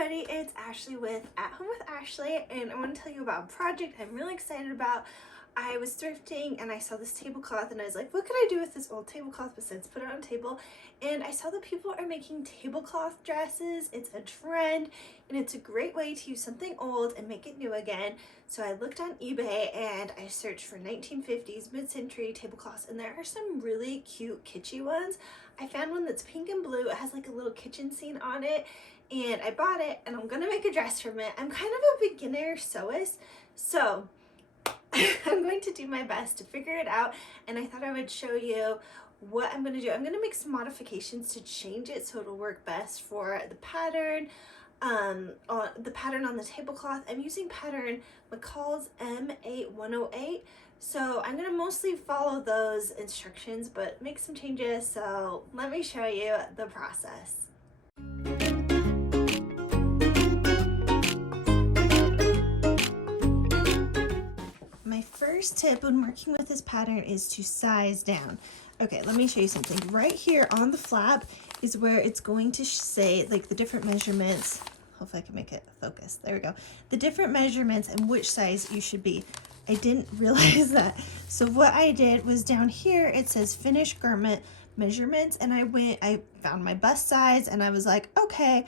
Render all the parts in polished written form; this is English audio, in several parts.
everybody, it's Ashley with At Home with Ashley, and I want to tell you about a project I'm really excited about. I was thrifting and I saw this tablecloth and I was like, what could I do with this old tablecloth besides put it on a table? And I saw that people are making tablecloth dresses. It's a trend and it's a great way to use something old and make it new again. So I looked on eBay and I searched for 1950s mid-century tablecloths, and there are some really cute kitschy ones. I found one that's pink and blue. It has like a little kitchen scene on it, and I bought it and I'm gonna make a dress from it. I'm kind of a beginner sewist, so I'm going to do my best to figure it out, and I thought I would show you what I'm going to do. I'm going to make some modifications to change it so it'll work best for the pattern. On the tablecloth, I'm using pattern McCall's M8108. So I'm going to mostly follow those instructions but make some changes. So let me show you the process. My first tip when working with this pattern is to size down. Okay, let me show you something. Right here on the flap is where it's going to say like the different measurements. Hopefully I can make it focus. There we go. The different measurements and which size you should be. I didn't realize that. So what I did was down here it says finished garment measurements, and I found my bust size and I was like, okay,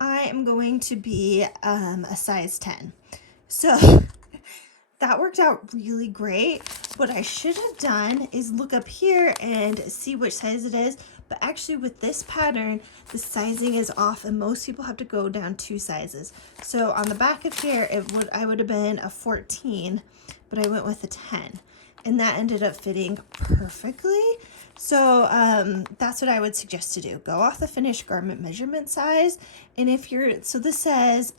I am going to be a size 10. So that worked out really great. What I should have done is look up here and see which size it is, but actually with this pattern, the sizing is off and most people have to go down 2 sizes. So on the back of here, I would have been a 14, but I went with a 10. And that ended up fitting perfectly. So that's what I would suggest to do. Go off the finished garment measurement size. And if you're, so this says,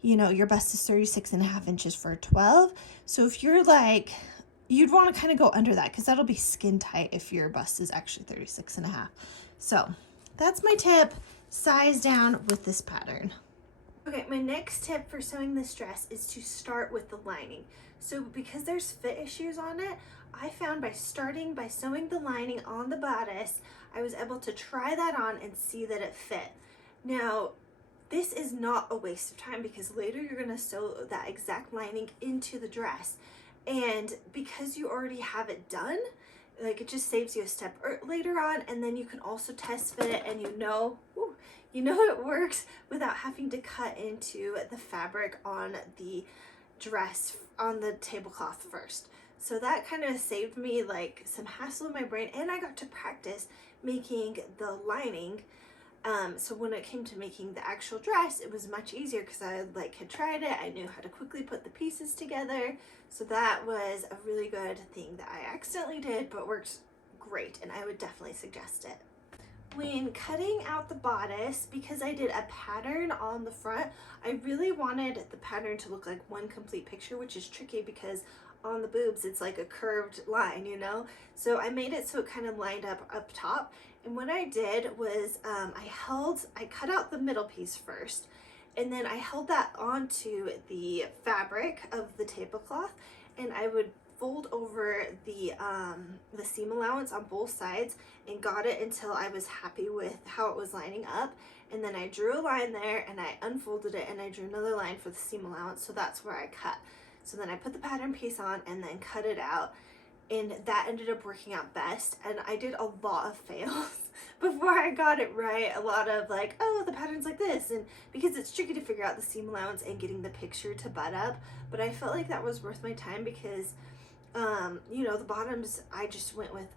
you know, your bust is 36.5 inches for a 12. So if you're like, you'd want to kind of go under that because that'll be skin tight if your bust is actually 36.5. So that's my tip, size down with this pattern. Okay, my next tip for sewing this dress is to start with the lining. So because there's fit issues on it, I found by starting by sewing the lining on the bodice, I was able to try that on and see that it fit. Now, this is not a waste of time because later you're gonna sew that exact lining into the dress. And because you already have it done, like it just saves you a step later on, and then you can also test fit it and you know it works without having to cut into the fabric on the dress on the tablecloth first. So that kind of saved me like some hassle in my brain, and I got to practice making the lining. So when it came to making the actual dress, it was much easier because I like had tried it. I knew how to quickly put the pieces together. So that was a really good thing that I accidentally did, but works great, and I would definitely suggest it. When cutting out the bodice, because I did a pattern on the front, I really wanted the pattern to look like one complete picture, which is tricky because on the boobs it's like a curved line, you know? So I made it so it kind of lined up top. And what I did was I cut out the middle piece first, and then I held that onto the fabric of the tablecloth, and I would fold over the seam allowance on both sides and got it until I was happy with how it was lining up. And then I drew a line there and I unfolded it and I drew another line for the seam allowance, so that's where I cut. So then I put the pattern piece on and then cut it out, and that ended up working out best. And I did a lot of fails before I got it right. A lot of like, oh, the pattern's like this, and because it's tricky to figure out the seam allowance and getting the picture to butt up. But I felt like that was worth my time because you know, the bottoms I just went with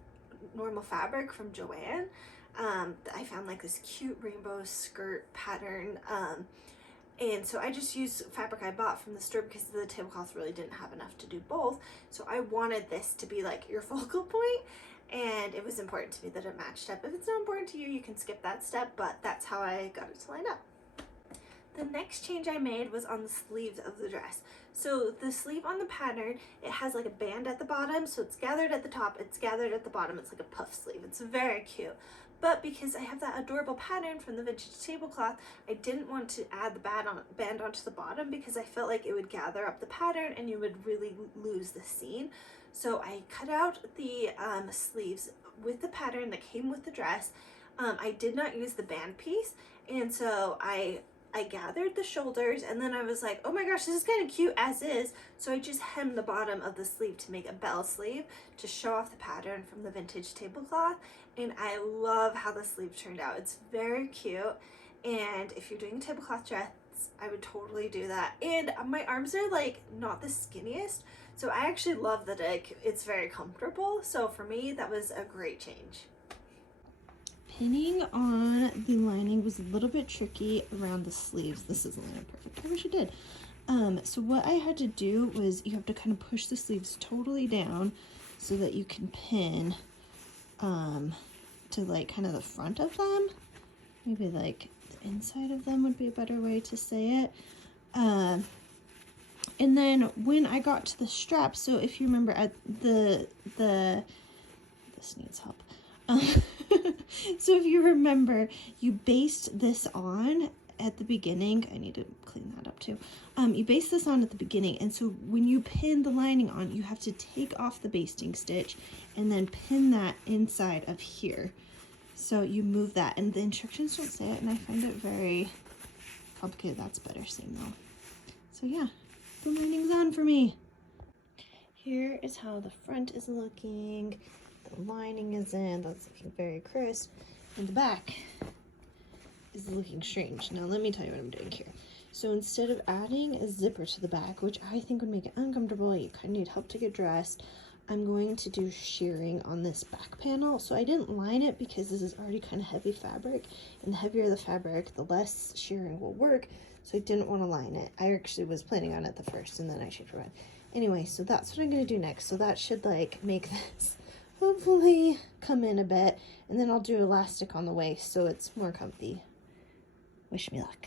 normal fabric from Joann. I found like this cute rainbow skirt pattern, and so I just used fabric I bought from the store because the tablecloth really didn't have enough to do both. So I wanted this to be like your focal point, and it was important to me that it matched up. If it's not important to you, you can skip that step, but that's how I got it to line up. The next change I made was on the sleeves of the dress. So the sleeve on the pattern, it has like a band at the bottom, so it's gathered at the top, it's gathered at the bottom, it's like a puff sleeve. It's very cute. But because I have that adorable pattern from the vintage tablecloth, I didn't want to add the band onto the bottom because I felt like it would gather up the pattern and you would really lose the scene. So I cut out the sleeves with the pattern that came with the dress. I did not use the band piece, and so I I gathered the shoulders, and then I was like, oh my gosh, this is kind of cute as is. So I just hemmed the bottom of the sleeve to make a bell sleeve to show off the pattern from the vintage tablecloth. And I love how the sleeve turned out. It's very cute. And if you're doing a tablecloth dress, I would totally do that. And my arms are like not the skinniest, so I actually love that it's very comfortable. So for me, that was a great change. Pinning on the lining was a little bit tricky around the sleeves. This isn't lining perfect. I wish it did. So what I had to do was you have to kind of push the sleeves totally down so that you can pin to like kind of the front of them. Maybe like the inside of them would be a better way to say it. And then when I got to the strap, so if you remember at this needs help. So if you remember, you based this on at the beginning. I need to clean that up too. You base this on at the beginning, and so when you pin the lining on, you have to take off the basting stitch and then pin that inside of here. So you move that, and the instructions don't say it, and I find it very complicated. That's better saying though. So yeah, the lining's on for me. Here is how the front is looking. The lining is in. That's looking very crisp. And the back is looking strange. Now let me tell you what I'm doing here. So instead of adding a zipper to the back, which I think would make it uncomfortable, you kind of need help to get dressed, I'm going to do shearing on this back panel. So I didn't line it because this is already kind of heavy fabric, and the heavier the fabric, the less shearing will work. So I didn't want to line it. I actually was planning on it the first, and then I shaped around. Anyway, so that's what I'm going to do next. So that should like make this hopefully come in a bit, and then I'll do elastic on the waist so it's more comfy. Wish me luck.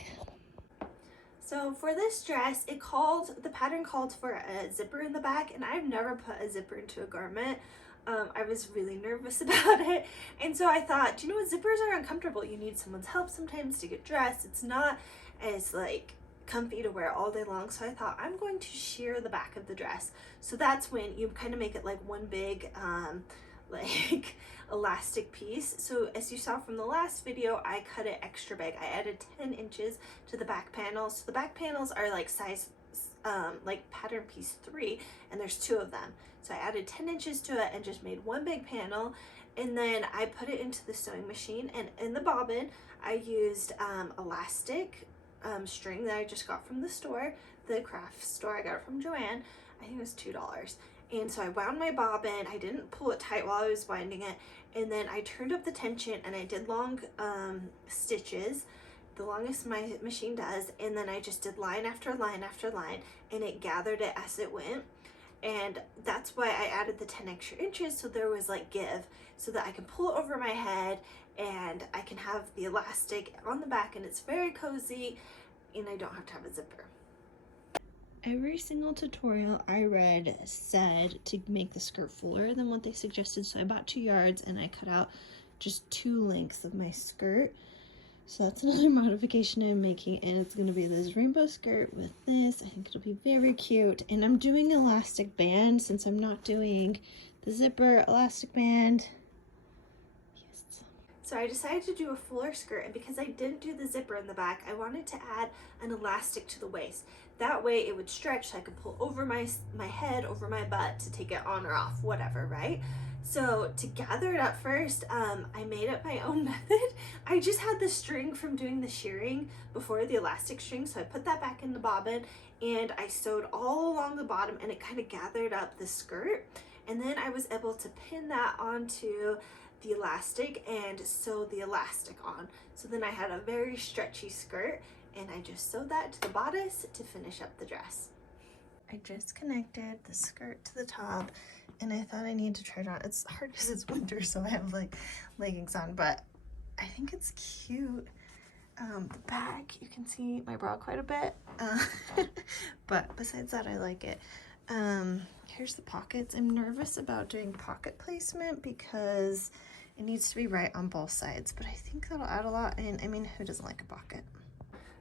So for this dress, the pattern called for a zipper in the back, and I've never put a zipper into a garment. I was really nervous about it, and so I thought, do you know what, zippers are uncomfortable. You need someone's help sometimes to get dressed. It's not as like comfy to wear all day long. So I thought, I'm going to shear the back of the dress. So that's when you kind of make it like one big like elastic piece. So as you saw from the last video, I cut it extra big. I added 10 inches to the back panels. So the back panels are like size like pattern piece 3, and there's 2 of them. So I added 10 inches to it and just made one big panel, and then I put it into the sewing machine. And in the bobbin I used elastic string that I just got from the store, the craft store. I got it from Joann. I think it was $2. And so I wound my bobbin. I didn't pull it tight while I was winding it, and then I turned up the tension and I did long stitches, the longest my machine does, and then I just did line after line after line, and it gathered it as it went. And that's why I added the 10 extra inches, so there was like give, so that I can pull it over my head and I can have the elastic on the back, and it's very cozy, and I don't have to have a zipper. Every single tutorial I read said to make the skirt fuller than what they suggested, so I bought 2 yards and I cut out just 2 lengths of my skirt. So that's another modification I'm making, and it's going to be this rainbow skirt with this. I think it'll be very cute, and I'm doing elastic band since I'm not doing the zipper. Elastic band. Yes. So I decided to do a fuller skirt, and because I didn't do the zipper in the back, I wanted to add an elastic to the waist. That way it would stretch so I could pull over my head, over my butt to take it on or off, whatever, right? So to gather it up first, I made up my own method. I just had the string from doing the shearing before, the elastic string, so I put that back in the bobbin and I sewed all along the bottom, and it kind of gathered up the skirt. And then I was able to pin that onto the elastic and sew the elastic on. So then I had a very stretchy skirt, and I just sewed that to the bodice to finish up the dress. I just connected the skirt to the top, and I thought I needed to try it on. It's hard because it's winter, so I have like leggings on, but I think it's cute. The back, you can see my bra quite a bit, but besides that, I like it. Here's the pockets. I'm nervous about doing pocket placement because it needs to be right on both sides, but I think that'll add a lot, and I mean, who doesn't like a pocket?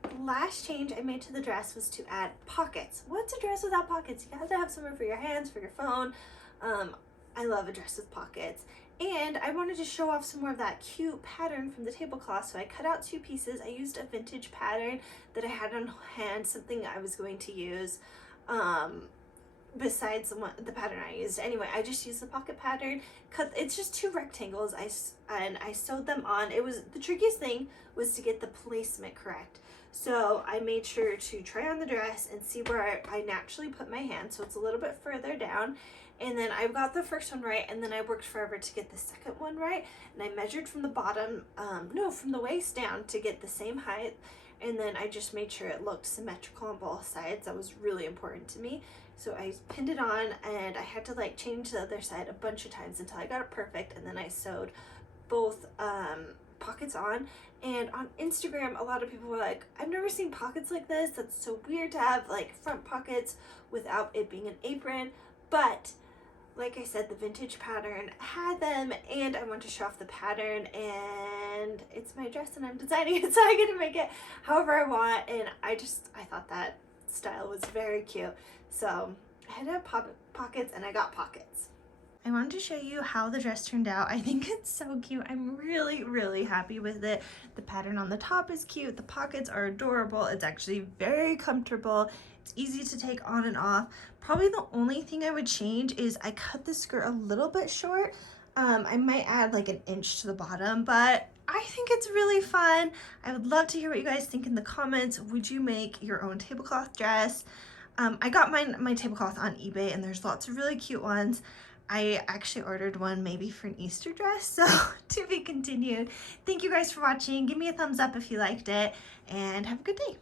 The last change I made to the dress was to add pockets. What's a dress without pockets? You have to have somewhere for your hands, for your phone. I love a dress with pockets. And I wanted to show off some more of that cute pattern from the tablecloth, so I cut out 2 pieces. I used a vintage pattern that I had on hand, something I was going to use besides the pattern I used. Anyway, I just used the pocket pattern. It's just 2 rectangles. I sewed them on. It was the trickiest thing was to get the placement correct. So I made sure to try on the dress and see where I naturally put my hand, so it's a little bit further down. And then I got the first one right, and then I worked forever to get the second one right. And I measured from the bottom, from the waist down to get the same height. And then I just made sure it looked symmetrical on both sides. That was really important to me. So I pinned it on, and I had to like change the other side a bunch of times until I got it perfect. And then I sewed both pockets on. And on Instagram, a lot of people were like, I've never seen pockets like this. That's so weird to have like front pockets without it being an apron. But like I said, the vintage pattern had them, and I want to show off the pattern, and it's my dress and I'm designing it, so I get to make it however I want. And I thought that style was very cute. So I had to have pockets, and I got pockets. I wanted to show you how the dress turned out. I think it's so cute. I'm really, really happy with it. The pattern on the top is cute. The pockets are adorable. It's actually very comfortable. It's easy to take on and off. Probably the only thing I would change is I cut the skirt a little bit short. I might add like an inch to the bottom, but I think it's really fun. I would love to hear what you guys think in the comments. Would you make your own tablecloth dress? I got my tablecloth on eBay, and there's lots of really cute ones. I actually ordered one maybe for an Easter dress, so to be continued. Thank you guys for watching. Give me a thumbs up if you liked it, and have a good day.